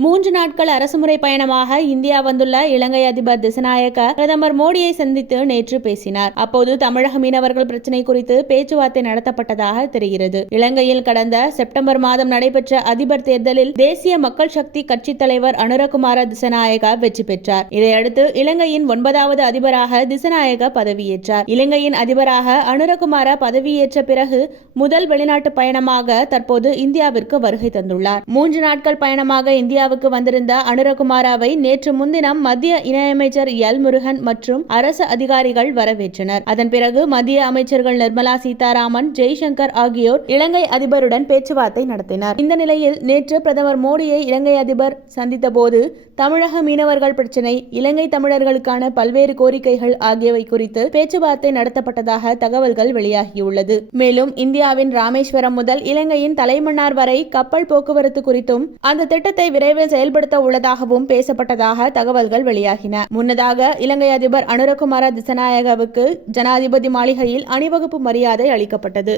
3 நாட்கள் அரசுமுறை பயணமாக இந்தியா வந்துள்ள இலங்கை அதிபர் திசாநாயக்க பிரதமர் மோடியை சந்தித்து நேற்று பேசினார். அப்போது தமிழக மீனவர்கள் பிரச்சினை குறித்து பேச்சுவார்த்தை நடத்தப்பட்டதாக தெரிகிறது. இலங்கையில் கடந்த செப்டம்பர் மாதம் நடைபெற்ற அதிபர் தேர்தலில் தேசிய மக்கள் சக்தி கட்சி தலைவர் அனுரகுமார திசாநாயக்க வெற்றி பெற்றார். இதையடுத்து இலங்கையின் 9வது அதிபராக திசாநாயக்க பதவியேற்றார். இலங்கையின் அதிபராக அனுரகுமார பதவியேற்ற பிறகு முதல் வெளிநாட்டு பயணமாக தற்போது இந்தியாவிற்கு வருகை தந்துள்ளார். 3 நாட்கள் பயணமாக இந்தியாவுக்கு வந்திருந்த அனுரகுமாராவை நேற்று முன்தினம் மத்திய இணையமைச்சர் எல் முருகன் மற்றும் அரசு அதிகாரிகள் வரவேற்றனர். அதன் பிறகு மத்திய அமைச்சர்கள் நிர்மலா சீதாராமன், ஜெய்சங்கர் ஆகியோர் இலங்கை அதிபருடன் பேச்சுவார்த்தை நடத்தினர். இந்த நிலையில் நேற்று பிரதமர் மோடியை இலங்கை அதிபர் சந்தித்த போது தமிழக மீனவர்கள் பிரச்சினை, இலங்கை தமிழர்களுக்கான பல்வேறு கோரிக்கைகள் ஆகியவை குறித்து பேச்சுவார்த்தை நடத்தப்பட்டதாக தகவல்கள் வெளியாகியுள்ளது. மேலும் இந்தியாவின் ராமேஸ்வரம் முதல் இலங்கையின் தலைமன்னார் வரை கப்பல் போக்குவரத்து குறித்தும் அந்த திட்டத்தை விரைவில் செயல்படுத்த உள்ளதாகவும் பேசப்பட்டதாக தகவல்கள் வெளியாகின. முன்னதாக இலங்கை அதிபர் அனுரகுமார திசாநாயக்கவுக்கு ஜனாதிபதி மாளிகையில் அணிவகுப்பு மரியாதை அளிக்கப்பட்டது.